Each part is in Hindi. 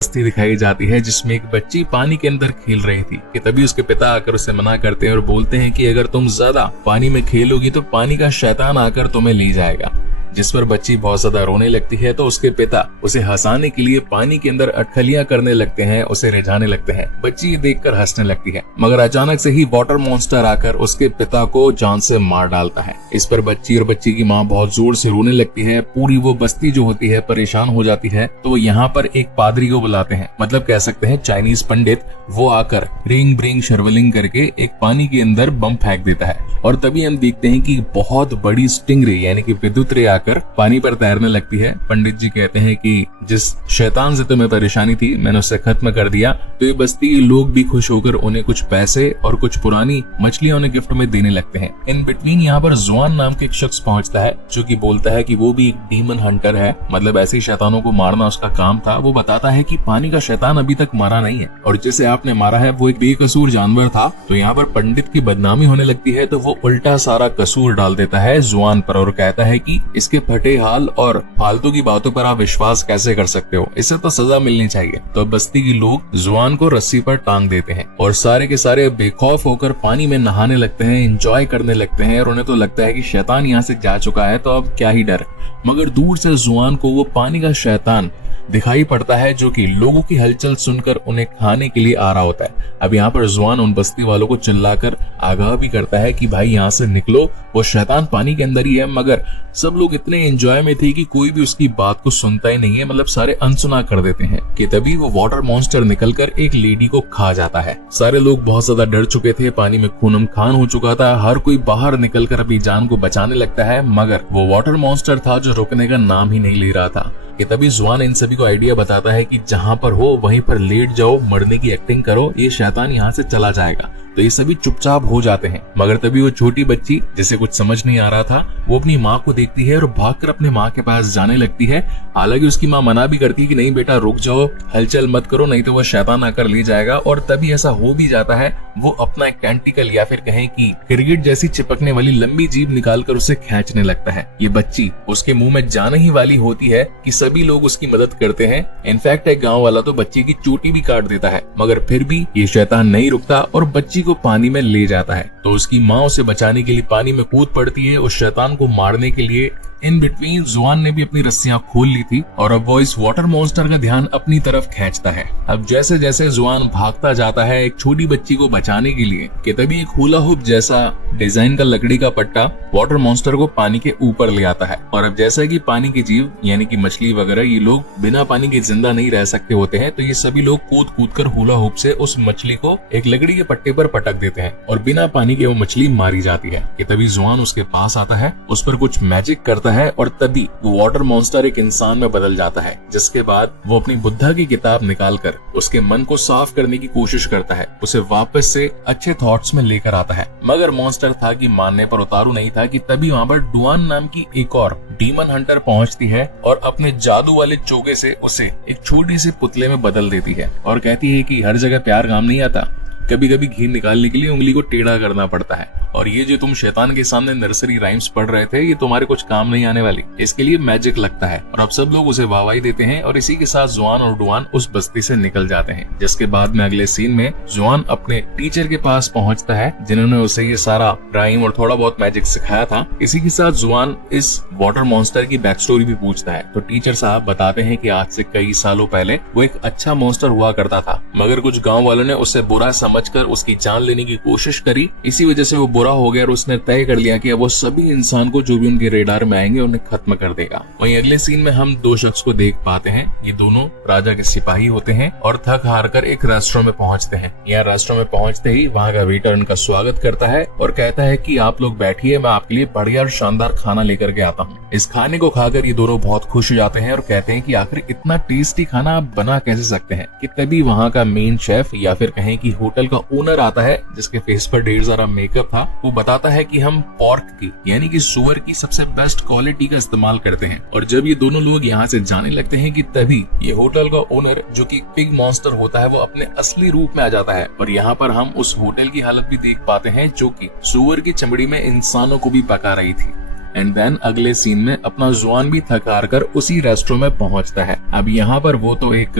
बस्ती दिखाई जाती है जिसमें एक बच्ची पानी के अंदर खेल रही थी कि तभी उसके पिता आकर उसे मना करते हैं और बोलते हैं कि अगर तुम ज्यादा पानी में खेलोगी तो पानी का शैतान आकर तुम्हें ले जाएगा। जिस पर बच्ची बहुत ज्यादा रोने लगती है तो उसके पिता उसे हंसाने के लिए पानी के अंदर अटखलियां करने लगते हैं, उसे रिझाने लगते हैं। बच्ची ये देखकर हंसने लगती है मगर अचानक से ही वाटर मॉन्स्टर आकर उसके पिता को जान से मार डालता है। इस पर बच्ची और बच्ची की माँ बहुत जोर से रोने लगती है। पूरी वो बस्ती जो होती है परेशान हो जाती है। तो वो यहाँ पर एक पादरी को बुलाते हैं, मतलब कह सकते हैं चाइनीज पंडित। वो आकर रिंग ब्रिंग शर्वलिंग करके एक पानी के अंदर बम फेंक देता है और तभी हम देखते हैं कि बहुत बड़ी स्टिंगरे यानी कि विद्युत रे आकर पानी पर तैरने लगती है। पंडित जी कहते हैं कि जिस शैतान से तुम्हें परेशानी थी मैंने उसे खत्म कर दिया। तो ये बस्ती के लोग भी खुश होकर उन्हें कुछ पैसे और कुछ पुरानी मछलियां उन्हें गिफ्ट में देने लगते हैं। इन बिटवीन यहाँ पर जुआन नाम के एक शख्स पहुंचता है जो कि बोलता है कि वो भी एक डीमन हंटर है, मतलब ऐसे शैतानों को मारना उसका काम था। वो बताता है कि पानी का शैतान अभी तक मरा नहीं है और जिसे आपने मारा है वो एक बेकसूर जानवर था। तो यहाँ पर पंडित की बदनामी होने लगती है तो वो उल्टा सारा कसूर डाल देता है जुआन पर और कहता है कि इसके फटे हाल और फालतू की बातों पर आप विश्वास कैसे कर सकते हो, इसे तो सजा मिलनी चाहिए। तो बस्ती के लोग जुआन को रस्सी पर टांग देते हैं और सारे के सारे बेखौफ होकर पानी में नहाने लगते हैं, एंजॉय करने लगते हैं और उन्हें तो लगता है कि शैतान यहाँ से जा चुका है तो अब क्या ही डर। मगर दूर से जुआन को वो पानी का शैतान दिखाई पड़ता है जो कि लोगों की हलचल सुनकर उन्हें खाने के लिए आ रहा होता है। अब यहाँ पर जुआन उन बस्ती वालों को चिल्लाकर आगाह भी करता है कि भाई यहाँ से निकलो, वो शैतान पानी के अंदर ही है। मगर सब लोग इतने एंजॉय में थे कि कोई भी उसकी बात को सुनता ही नहीं है, मतलब सारे अनसुना कर देते हैं कि तभी वो वाटर मॉन्स्टर निकलकर एक लेडी को खा जाता है। सारे लोग बहुत ज्यादा डर चुके थे, पानी में खूनम खान हो चुका था। हर कोई बाहर निकलकर अपनी जान को बचाने लगता है मगर वो वाटर मॉन्स्टर था जो रुकने का नाम ही नहीं ले रहा था। कि तभी जुआन इन सभी को आइडिया बताता है कि जहां पर हो वहीं पर लेट जाओ, मरने की एक्टिंग करो, ये शैतान यहाँ से चला जाएगा। तो ये सभी चुपचाप हो जाते हैं मगर तभी वो छोटी बच्ची जिसे कुछ समझ नहीं आ रहा था वो अपनी माँ को देखती है और भागकर अपने माँ के पास जाने लगती है। हालांकि उसकी माँ मना भी करती है कि नहीं बेटा रुक जाओ, हलचल मत करो, नहीं तो वो शैतान आकर ले जाएगा। और तभी ऐसा हो भी जाता है, वो अपना एक कैंटिकल या फिर कहें कि क्रिकेट जैसी चिपकने वाली लंबी जीभ निकालकर उसे खींचने लगता है। ये बच्ची उसके मुंह में जाने ही वाली होती है कि सभी लोग उसकी मदद करते हैं। इनफैक्ट एक गाँव वाला तो बच्ची की चोटी भी काट देता है मगर फिर भी ये शैतान नहीं रुकता और बच्ची को पानी में ले जाता है। तो उसकी माँ उसे बचाने के लिए पानी में कूद पड़ती है उस शैतान को मारने के लिए। इन बिटवीन जुआन ने भी अपनी रस्सियां खोल ली थी और अब वो इस वाटर मॉन्स्टर का ध्यान अपनी तरफ खींचता है। अब जैसे जैसे जुआन भागता जाता है एक छोटी बच्ची को बचाने के लिए कि तभी एक हुला हुप जैसा डिजाइन का लकड़ी का पट्टा वाटर मॉन्स्टर को पानी के ऊपर ले आता है। और अब जैसा कि पानी की जीव यानी कि मछली वगैरह ये लोग बिना पानी के जिंदा नहीं रह सकते होते हैं, तो ये सभी लोग कूद कूद कर हुला हुप से उस मछली को एक लकड़ी के पट्टे पर पटक देते हैं और बिना पानी के वो मछली मारी जाती है। कि तभी जुआन उसके पास आता है, उस पर कुछ मैजिक करता है और तभी वो वाटर मॉन्स्टर एक इंसान में बदल जाता है। जिसके बाद वो अपनी बुद्धा की किताब निकालकर उसके मन को साफ करने की कोशिश करता है, उसे वापस से अच्छे थॉट्स में लेकर आता है। मगर मॉन्स्टर था कि मानने पर उतारू नहीं था कि तभी वहाँ पर डुआन नाम की एक और डीमन हंटर पहुंचती है और अपने जादू वाले चोगे से उसे एक छोटी सी पुतले में बदल देती है और कहती है कि हर जगह प्यार काम नहीं आता, कभी कभी घी निकालने के लिए उंगली को टेढ़ा करना पड़ता है और ये जो तुम शैतान के सामने नर्सरी राइम्स पढ़ रहे थे ये तुम्हारे कुछ काम नहीं आने वाली, इसके लिए मैजिक लगता है। और अब सब लोग उसे वाहवाही देते हैं और इसी के साथ जुआन और डुआन उस बस्ती से निकल जाते हैं। जिसके बाद में अगले सीन में जुआन अपने टीचर के पास पहुंचता है जिन्होंने उसे ये सारा राइम और थोड़ा बहुत मैजिक सिखाया था। इसी के साथ जुआन इस वाटर मॉन्स्टर की बैक स्टोरी भी पूछता है। तो टीचर साहब बताते हैं कि आज से कई सालों पहले वो एक अच्छा मॉन्स्टर हुआ करता था मगर कुछ गाँव वालों ने उसे बुरा समझकर उसकी जान लेने की कोशिश करी, इसी वजह से वो बुरा हो गया और उसने तय कर लिया कि वो सभी इंसान को जो भी उनके रेडार में आएंगे उन्हें खत्म कर देगा। वहीं अगले सीन में हम दो शख्स को देख पाते हैं, ये दोनों राजा के सिपाही होते हैं और थक हार कर एक रेस्टोरेंट में पहुंचते हैं। यहाँ रेस्टोरेंट में पहुंचते ही वहाँ का वेटर उनका स्वागत करता है और कहता है कि आप लोग बैठिए, मैं आपके लिए बढ़िया और शानदार खाना लेकर के आता हूँ। इस खाने को खाकर ये दोनों बहुत खुश हो जाते हैं और कहते हैं कि आखिर इतना टेस्टी खाना आप बना कैसे सकते हैं। कि तभी वहाँ का मेन शेफ या फिर कहें कि होटल का ओनर आता है जिसके फेस पर ढेर सारा मेकअप था। वो बताता है कि हम पोर्क की यानी कि सुअर की सबसे बेस्ट क्वालिटी का इस्तेमाल करते हैं। और जब ये दोनों लोग यहाँ से जाने लगते हैं कि तभी ये होटल का ओनर जो कि पिग मॉन्स्टर होता है वो अपने असली रूप में आ जाता है। और यहाँ पर हम उस होटल की हालत भी देख पाते हैं जो कि सुअर की चमड़ी में इंसानों को भी पका रही थी। एंड देन अगले सीन में अपना जुआन भी थक हार कर उसी रेस्टोरेंट में पहुंचता है। अब यहाँ पर वो तो एक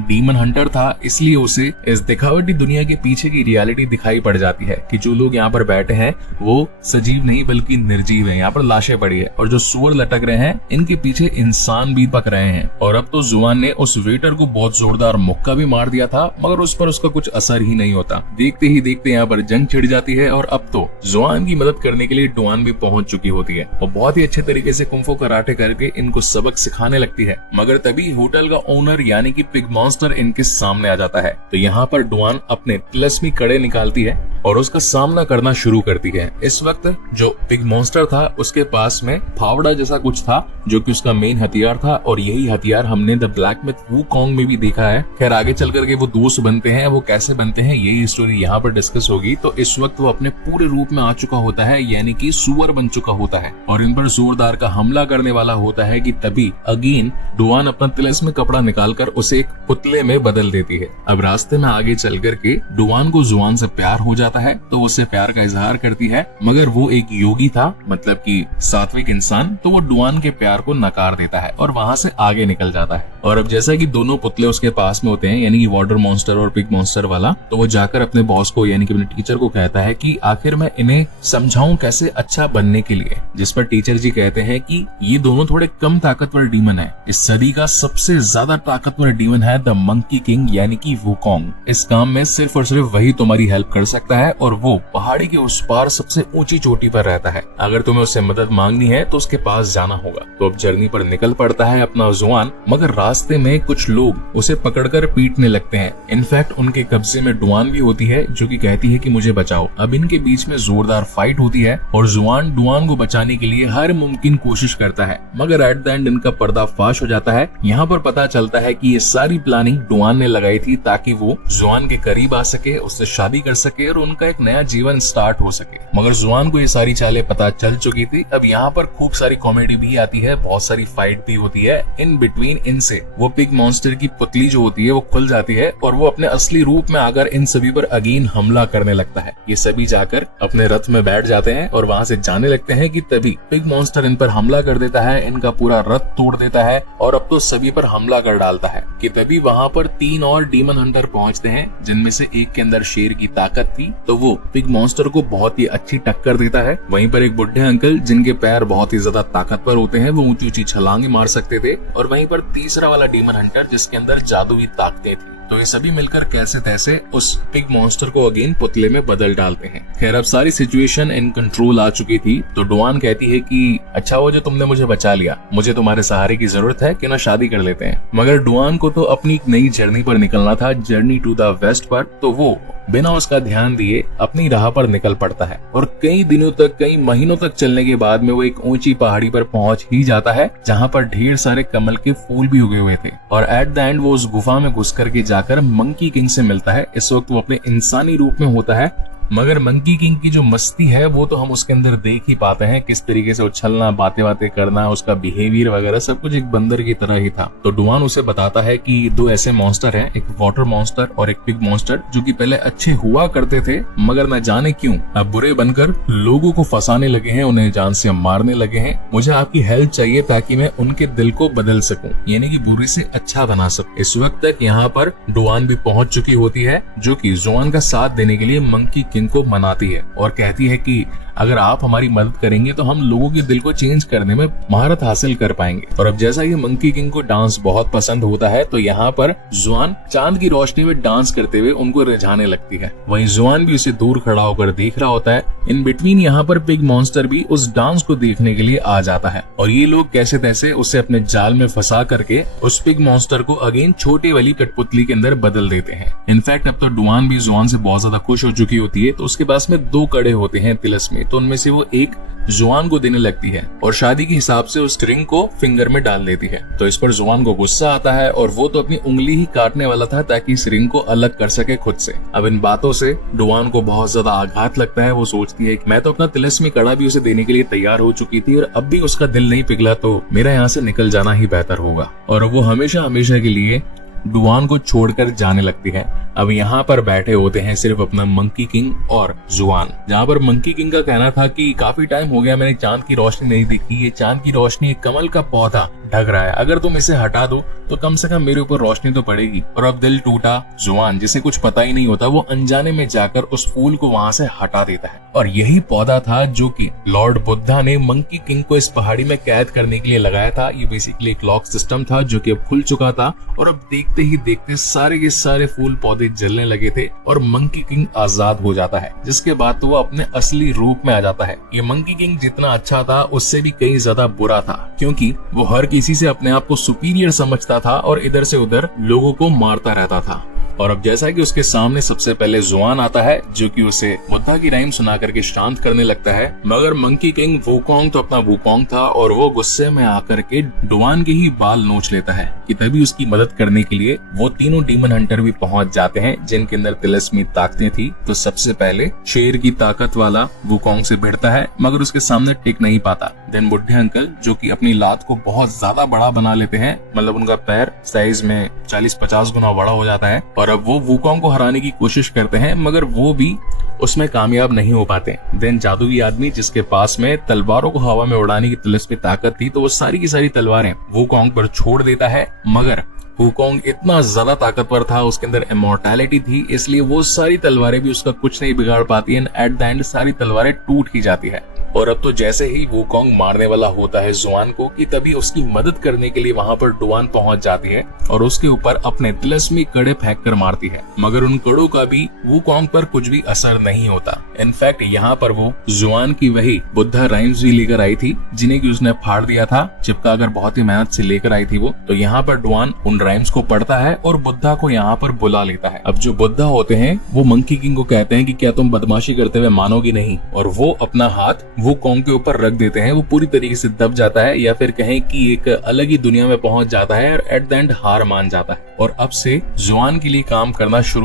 डीमन हंटर था, इसलिए उसे इस दिखावटी दुनिया के पीछे की रियलिटी दिखाई पड़ जाती है कि जो लोग यहाँ पर बैठे हैं वो सजीव नहीं बल्कि निर्जीव हैं। यहाँ पर लाशें पड़ी है और जो सुअर लटक रहे हैं इनके पीछे इंसान भी पक रहे हैं। और अब तो जुआन ने उस वेटर को बहुत जोरदार मुक्का भी मार दिया था, मगर उस पर उसका कुछ असर ही नहीं होता। देखते ही देखते यहाँ पर जंग छिड़ जाती है और अब तो जुआन की मदद करने के लिए डुआन भी पहुंच चुकी होती है और बहुत ही अच्छे तरीके से कुंफू कराटे करके इनको सबक सिखाने लगती है। मगर तभी होटल का ओनर यानी कि पिग मॉन्स्टर इनके सामने आ जाता है। तो यहाँ पर डुआन अपने तिलस्मी कड़े निकालती है और उसका सामना करना शुरू करती है। इस वक्त जो पिग मॉन्स्टर था उसके पास में फावड़ा जैसा कुछ था जो कि उसका मेन हथियार था और यही हथियार हमने द ब्लैक मिथ वुकोंग में भी देखा है। खैर आगे चल करके वो दोस्त बनते हैं, वो कैसे बनते हैं यही स्टोरी यहाँ पर डिस्कस होगी। तो इस वक्त वो अपने पूरे रूप में आ चुका होता है यानी कि सुअर बन चुका होता है और इन पर जोरदार का हमला करने वाला होता है कि तभी अगेन डुआन अपना तिलस्मी कपड़ा निकालकर उसे एक पुतले में बदल देती है। अब रास्ते में आगे चल करके डुआन को जुआन से प्यार हो जाता है तो उससे प्यार का इजहार करती है, मगर वो एक योगी था मतलब कि सात्विक इंसान, तो वो डुआन के प्यार को नकार देता है और वहां से आगे निकल जाता है। और अब जैसा कि दोनों पुतले उसके पास में होते हैं यानी कि वाटर मॉन्स्टर और पिग मॉन्स्टर वाला, तो वो जाकर अपने बॉस को यानी कि अपने टीचर को कहता है कि आखिर मैं इन्हें समझाऊं कैसे अच्छा बनने के लिए। जिस पर टीचर जी कहते हैं कि ये दोनों थोड़े कम ताकतवर डीमन है, इस सदी का सबसे ज्यादा ताकतवर डीमन है द मंकी किंग यानी कि वुकोंग। इस काम में सिर्फ और सिर्फ वही तुम्हारी हेल्प कर सकता है और वो पहाड़ी के उस पार सबसे ऊंची चोटी पर रहता है। अगर तुम्हें उससे मदद मांगनी है तो उसके पास जाना होगा। तो अब जर्नी पर निकल पड़ता है अपना जुआन, मगर रास्ते में कुछ लोग उसे पकड़कर पीटने लगते हैं। इनफैक्ट उनके कब्जे में डुआन भी होती है जो कि कहती है कि मुझे बचाओ। अब इनके बीच में जोरदार फाइट होती है और जुआन डुआन को बचाने के लिए हर मुमकिन कोशिश करता है, मगर एट द एंड इनका पर्दाफाश हो जाता है। यहाँ पर पता चलता है कि ये सारी प्लानिंग डुआन ने लगाई थी ताकि वो जुआन के करीब आ सके, उससे शादी कर सके और उनका एक नया जीवन स्टार्ट हो सके। मगर जुआन को ये सारी चालें पता चल चुकी थी। अब यहाँ पर खूब सारी कॉमेडी भी आती है, बहुत सारी फाइट भी होती है। इन बिटवीन इनसे वो पिग मॉन्स्टर की पुतली जो होती है वो खुल जाती है और वो अपने असली रूप में आकर इन सभी पर अगेन हमला करने लगता है। ये सभी जाकर अपने रथ में बैठ जाते हैं और वहां से जाने लगते हैं कि तभी पिग मॉन्स्टर इन पर हमला कर देता है, इनका पूरा रथ तोड़ देता है और अब तो सभी पर हमला कर डालता है। कि तभी वहां पर 3 और डीमन हंटर पहुंचते हैं जिनमें से एक के अंदर शेर की ताकत थी, तो वो पिग मॉन्स्टर को बहुत ही अच्छी टक्कर देता है। वहीं पर एक बुढ़े अंकल जिनके पैर बहुत ही ज्यादा ताकतवर होते हैं, वो ऊंची ऊंची छलांगे मार सकते थे। और वहीं पर तीसरा वाला डीमन हंटर जिसके अंदर जादुई ताकतें थी। तो ये सभी मिलकर कैसे तैसे उस पिग मॉन्स्टर को अगेन पुतले में बदल डालते हैं। खैर अब सारी सिचुएशन इन कंट्रोल आ चुकी थी तो डुआन कहती है कि अच्छा हो जो तुमने मुझे बचा लिया, मुझे तुम्हारे सहारे की जरूरत है, कि ना शादी कर लेते हैं। मगर डुआन को तो अपनी एक नई जर्नी पर निकलना था, जर्नी टू द वेस्ट पर, तो वो बिना उसका ध्यान दिए अपनी राह पर निकल पड़ता है। और कई दिनों तक, कई महीनों तक चलने के बाद में वो एक ऊंची पहाड़ी पर पहुंच ही जाता है जहां पर ढेर सारे कमल के फूल भी उगे हुए थे। और एट द एंड वो उस गुफा में घुस करके जाकर मंकी किंग से मिलता है। इस वक्त वो अपने इंसानी रूप में होता है, मगर मंकी किंग की जो मस्ती है वो तो हम उसके अंदर देख ही पाते हैं, किस तरीके से उछलना, बातें बातें करना, उसका बिहेवियर वगैरह सब कुछ एक बंदर की तरह ही था। तो डुआन उसे बताता है कि 2 ऐसे मॉन्स्टर हैं, एक वाटर मॉन्स्टर और एक पिग मॉन्स्टर, जो कि पहले अच्छे हुआ करते थे मगर न जाने क्यों अब बुरे बनकर लोगों को फंसाने लगे हैं, उन्हें जान से मारने लगे हैं। मुझे आपकी हेल्प चाहिए ताकि मैं उनके दिल को बदल सकूं, यानी कि बुरे से अच्छा बना सकूं। इस वक्त तक यहाँ पर डुआन भी पहुंच चुकी होती है जो कि जुआन का साथ देने के लिए मंकी किंग को मनाती है और कहती है कि अगर आप हमारी मदद करेंगे तो हम लोगों के दिल को चेंज करने में महारत हासिल कर पाएंगे। और अब जैसा कि मंकी किंग को डांस बहुत पसंद होता है तो यहाँ पर जुआन चांद की रोशनी में डांस करते हुए उनको रिझाने लगती है। वहीं जुआन भी उसे दूर खड़ा होकर देख रहा होता है। इन बिटवीन यहाँ पर पिग मॉन्स्टर भी उस डांस को देखने के लिए आ जाता है और ये लोग कैसे तैसे उसे अपने जाल में फंसा करके उस पिग मॉन्स्टर को अगेन छोटे वाली कठपुतली के अंदर बदल देते हैं। इनफैक्ट अब तो डुआन भी जुआन से बहुत ज्यादा खुश हो चुकी होती है, तो उसके पास में 2 कड़े होते हैं तिलस्मी, तो उनमें से वो एक जुआन को देने लगती है और शादी के हिसाब से उस रिंग को फिंगर में डाल देती है। तो इस पर जुआन को गुस्सा आता है और वो तो अपनी उंगली ही काटने वाला था ताकि इस रिंग को अलग कर सके खुद से। अब इन बातों से डुआन को बहुत ज्यादा आघात लगता है। वो सोचती है कि मैं तो अपना तिलस्मी कड़ा भी उसे देने के लिए तैयार हो चुकी थी और अब भी उसका दिल नहीं पिघला, तो मेरा यहाँ से निकल जाना ही बेहतर होगा। और वो हमेशा हमेशा के लिए डुआन को छोड़कर जाने लगती है। अब यहाँ पर बैठे होते हैं सिर्फ अपना मंकी किंग और जुआन, जहाँ पर मंकी किंग का कहना था कि काफी टाइम हो गया मैंने चांद की रोशनी नहीं देखी, ये चांद की रोशनी एक कमल का पौधा ढक रहा है, अगर तुम इसे हटा दो तो कम से कम मेरे ऊपर रोशनी तो पड़ेगी। और अब दिल टूटा जुआन, जिसे कुछ पता ही नहीं होता, वो अनजाने में जाकर उस फूल को वहां से हटा देता है। और यही पौधा था जो कि लॉर्ड बुद्धा ने मंकी किंग को इस पहाड़ी में कैद करने के लिए लगाया था। ये बेसिकली एक लॉक सिस्टम था जो कि अब खुल चुका था, और अब देखते ही देखते सारे के सारे फूल पौधे जलने लगे थे और मंकी किंग आजाद हो जाता है, जिसके बाद तो वो अपने असली रूप में आ जाता है। ये मंकी किंग जितना अच्छा था उससे भी कहीं ज्यादा बुरा था, क्योंकि वो हर किसी से अपने आप को सुपीरियर समझता था और इधर से उधर लोगों को मारता रहता था। और अब जैसा कि उसके सामने सबसे पहले जुआन आता है जो कि उसे बुद्धा की राइम सुना करके शांत करने लगता है, मगर मंकी किंग वुकोंग तो अपना वुकोंग था और वो गुस्से में आकर के डुआन के ही बाल नोच लेता है। कि तभी उसकी मदद करने के लिए वो तीनों डीमन हंटर भी पहुंच जाते हैं जिनके अंदर तिलिस्मी ताकतें थी। तो सबसे पहले शेर की ताकत वाला वुकोंग से भिड़ता है, मगर उसके सामने टिक नहीं पाता। देन बुढ़े अंकल जो कि अपनी लात को बहुत ज्यादा बड़ा बना लेते हैं, मतलब उनका पैर साइज में 40-50 गुना बड़ा हो जाता है, और अब वो वुकोंग को हराने की कोशिश करते हैं, मगर वो भी उसमें कामयाब नहीं हो पाते। देन जादुई आदमी जिसके पास में तलवारों को हवा में उड़ाने की तिलिस्मी ताकत थी, तो वो सारी की सारी तलवारें वुकोंग पर छोड़ देता है, मगर वुकोंग इतना ज्यादा ताकतवर था, उसके अंदर इमोर्टैलिटी थी, इसलिए वो सारी तलवारें भी उसका कुछ नहीं बिगाड़ पाती है। एट द एंड सारी तलवारें टूट ही जाती है। और अब तो जैसे ही वुकोंग मारने वाला होता है जुआन को, कि तभी उसकी मदद करने के लिए वहां पर डुआन पहुंच जाती है और उसके ऊपर अपने तिलिस्मी कड़े फेंक कर मारती है, मगर उन कड़ों का भी वुकोंग पर कुछ भी असर नहीं होता। इनफैक्ट यहाँ पर वो जुआन की वही बुद्धा राइम्स भी लेकर आई थी जिन्हें की उसने फाड़ दिया था, चिपका कर बहुत ही मेहनत से लेकर आई थी वो। तो यहाँ पर डुआन उन राइम्स को पढ़ता है और बुद्धा को यहाँ पर बुला लेता है। अब जो बुद्धा होते हैं वो मंकी किंग को कहते हैं कि क्या तुम बदमाशी करते हुए मानोगी नहीं, और वो अपना हाथ वुकोंग के ऊपर रख देते हैं। वो पूरी तरीके से दब जाता है, या फिर कहें कि एक अलग ही दुनिया में पहुंच जाता है और एट द एंड हार मान जाता है। और अब से जुआन के लिए काम करना शुरू